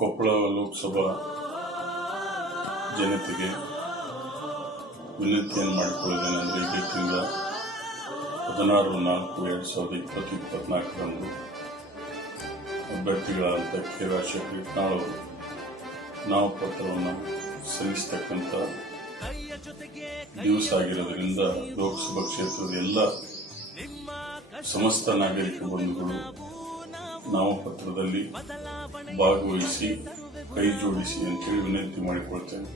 ಕೊಪ್ಪಳ ಲೋಕಸಭಾ ಜನತೆಗೆ ವಿನಂತಿಯನ್ನು ಮಾಡಿಕೊಳ್ಳುವುದೇನೆಂದರೆ ಇದೇ ತಿಂಗಳ ಹದಿನಾರು, ನಾಲ್ಕು, ಎರಡು ಸಾವಿರದ ಇಪ್ಪತ್ತು ಇಪ್ಪತ್ನಾಲ್ಕರಂದು ಅಭ್ಯರ್ಥಿಗಳಾದಂಥ ಕೆ ರಾಜಶೇಖರ್ ಇಟ್ನಾಳ್ ಅವರು ನಾಮಪತ್ರವನ್ನು ಸಲ್ಲಿಸತಕ್ಕಂಥ ದಿವಸ ಆಗಿರೋದ್ರಿಂದ ಲೋಕಸಭಾ ಕ್ಷೇತ್ರದ ಎಲ್ಲ ಸಮಸ್ತ ನಾಗರಿಕ ಬಂಧುಗಳು ನಾಮಪತ್ರದಲ್ಲಿ ಭಾಗವಹಿಸಿ ಕೈ ಜೋಡಿಸಿ ಅಂತೇಳಿ ವಿನಂತಿ ಮಾಡಿಕೊಳ್ತೇನೆ.